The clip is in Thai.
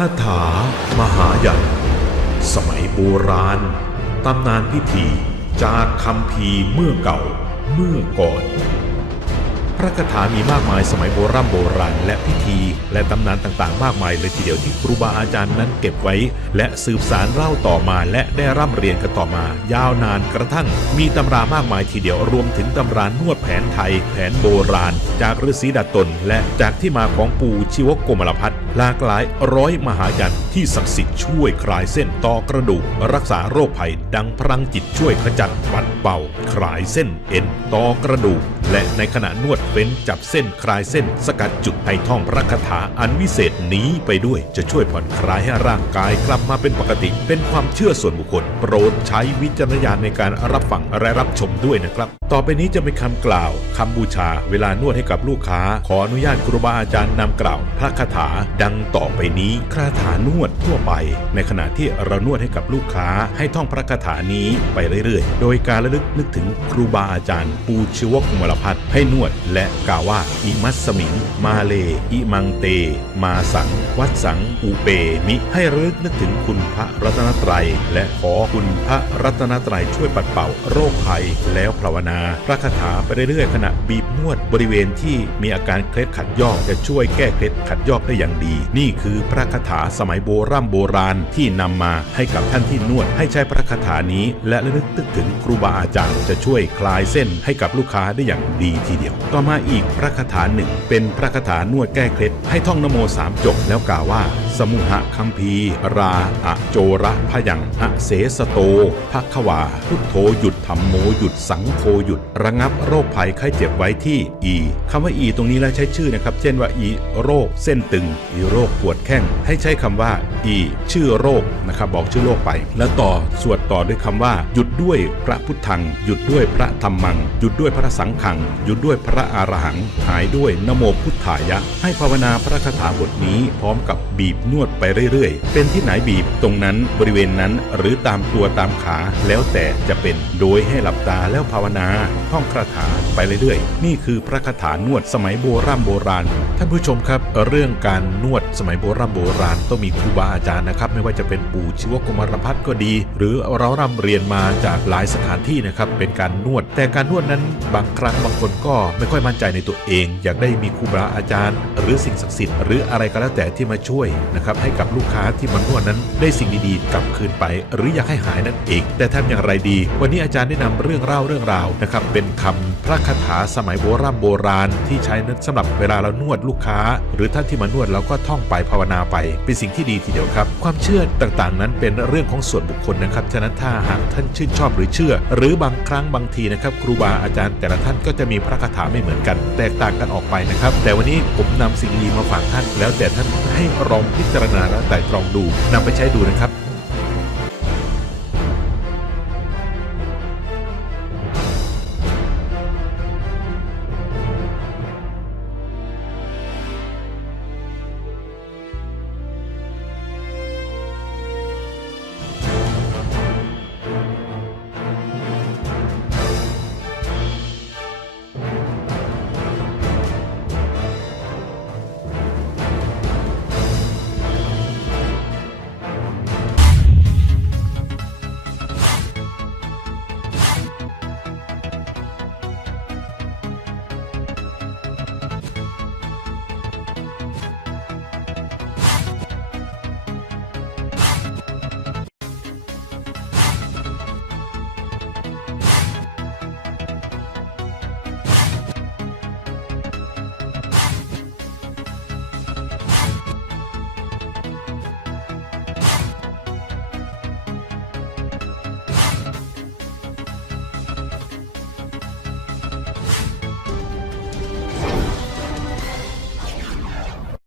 คาถามหายันสมัยโบราณ ตำนานพิธีจากคำพีเมื่อเก่าเมื่อก่อน พระคาถามีมากมายสมัยโบราณโบราณ และพิธี และตำนานต่างๆ มากมายเลยทีเดียวที่ครูบาอาจารย์นั้นเก็บไว้ และสืบสารเล่าต่อมาและได้ร่ำเรียนกันต่อมา ยาวนานกระทั่ง มีตำรามากมายทีเดียวรวมถึงตำรานวดแผนไทย แผนโบราณ จากฤาษีดัดตน และจากที่มาของปู่ชีวโกมลพัฒน์หลากหลายร้อยมหายันที่ศักดิ์สิทธิ์ช่วยคลายเส้นต่อกระดูก รักษาโรคภัย ดังพลังจิตช่วยขจัดปัดเป่าคลายเส้นเอ็นต่อกระดูก และในขณะนวดเฟ้นจับเส้นคลายเส้นสกัดจุดให้ท่องพระคาถาอันวิเศษนี้ไปด้วยจะช่วยผ่อนคลายให้ร่างกายกลับมาเป็นปกติ เป็นความเชื่อส่วนบุคคล โปรดใช้วิจารณญาณในการรับฟังและรับชมด้วยนะครับ ต่อไปนี้จะเป็นคำกล่าวคำบูชา เวลานวดให้กับลูกค้า ขออนุญาตครูบาอาจารย์นำกล่าว พระคาถาดังต่อไปนี้คาถานวดทั่วไป ในขณะที่เรานวดให้กับลูกค้า ให้ท่องพระคาถานี้ไปเรื่อยๆ โดยการระลึกนึกถึงครูบาอาจารย์ ปูชิวกุมารพัฒน์ให้นวดและกล่าวว่า อิมัสมิง มาเล อิมังเต มาสัง วัดสัง อุเปมิ ให้รึกนึกถึงคุณพระรัตนตรัย และขอคุณพระรัตนตรัยช่วยปัดเป่าโรคภัย แล้วภาวนาพระคาถาไปเรื่อยๆขณะบีบนวดบริเวณที่มีอาการเคล็ดขัดยอกจะช่วยแก้เคล็ดขัดยอกได้อย่างดี นี่คือพระคาถาสมัยโบราณโบราณที่นำมาให้กับท่านที่นวดให้ใช้พระคาถานี้ และระลึกนึกถึงครูบาอาจารย์จะช่วยคลายเส้นให้กับลูกค้าได้อย่างดีทีเดียวต่อมาอีกพระคาถาหนึ่ง เป็นพระคาถานวดแก้เคล็ดให้ท่องนโมสามจบแล้วกล่าวว่า สมุหะคัมภีราอะโจระพยังอะเสสโตภัควา พุทโธหยุดธรรมโมหยุดสังโฆหยุด ระงับโรคภัยไข้เจ็บไว้ที่อีคำว่าอีตรงนี้แล้วใช้ชื่อนะครับ เช่นว่าอีโรคเส้นตึง อีโรคปวดแข้ง ให้ใช้คำว่าอีชื่อโรคนะครับบอกชื่อโรคไป แล้วต่อสวดต่อด้วยคำว่า หยุดด้วยพระพุทธัง หยุดด้วยพระธรรมัง หยุดด้วยพระสังฆัง หยุดด้วยพระอรหัง หายด้วยนโมพุทธายะ ให้ภาวนาพระคาถาบทนี้พร้อมกับบีบนวดไปเรื่อยๆ เป็นที่ไหนบีบตรงนั้นบริเวณนั้นหรือตามตัวตามขาแล้วแต่จะเป็นโดยให้หลับตาแล้วภาวนาท่องคาถาไปเรื่อยๆ นี่คือพระคาถานวดสมัยโบราณโบราณท่านผู้ชมครับ เรื่องการนวดสมัยโบราณโบราณต้องมีครูบาอาจารย์นะครับ ไม่ว่าจะเป็นปู่ชีวกุมารพัฒน์ก็ดี หรือเราร่ำเรียนมาจากหลายสถานที่นะครับเป็นการนวด แต่การนวดนั้นบางครั้งบางคนก็ไม่ค่อยมั่นใจในตัวเอง อยากได้มีครูบาอาจารย์ หรือสิ่งศักดิ์สิทธิ์หรืออะไรก็แล้วแต่ที่มาช่วยนะครับให้กับลูกค้าที่มานวดนั้นได้สิ่งดีๆกลับคืนไป หรืออยากให้หายนั่นเอง แต่ทำอย่างไรดี วันนี้อาจารย์ได้นำเรื่องเล่าเรื่องราวนะครับเป็นคำพระคาถาสมัยโบราณโบราณ ที่ใช้นั้นสำหรับเวลาเรานวดลูกค้า หรือท่านที่มานวดเราก็ท่องไปภาวนาไป เป็นสิ่งที่ดีทีเดียวครับ ความเชื่อต่างๆ นั้นเป็นเรื่องของส่วนบุคคลนะครับฉะนั้นถ้าหากท่านชื่นชอบหรือเชื่อ หรือบางครั้งบางทีนะครับครูบาอาจารย์แต่ละท่านก็จะมีพระคาถาไม่เหมือนกัน แตกต่างกันออกไปนะครับ แต่วันนี้ผมนำสิ่งดีมาฝากท่าน แล้วแต่ท่านให้ลองพิจารณาและไต่ตรองดูนำไปใช้ดูนะครับ